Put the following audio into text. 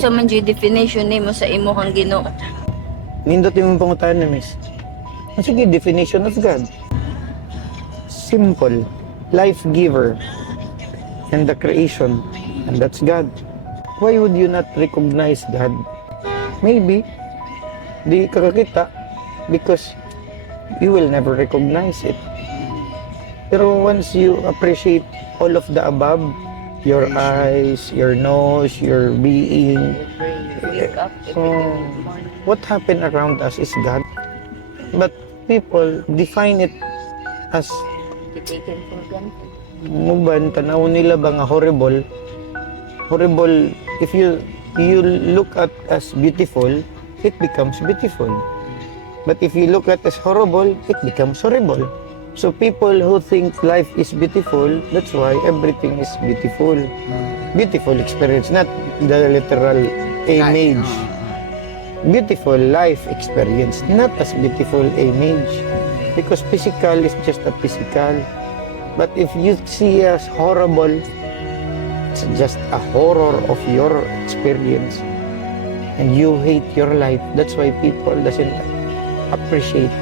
unsa man jud definition nimo sa imo kang Ginoo? Nindot yung pangutan na, miss. Ang sige, definition of God. Simple. Life giver. And the creation. And that's God. Why would you not recognize God? Maybe, di kakakita because you will never recognize it. Pero once you appreciate all of the above, your eyes, your nose, your being, Wake up every Oh. morning. what happened around us is God. But people define it as Taken for granted. muban, tanaw nila ba nga horrible. Horrible, if you look at as beautiful, it becomes beautiful. But if you look at as horrible, it becomes horrible. So people who think life is beautiful, that's why everything is beautiful. Beautiful experience, not the literal image. Beautiful life experience, not as beautiful image. Because physical is just a physical. But if you see as horrible, it's just a horror of your experience. And you hate your life. That's why people doesn't appreciate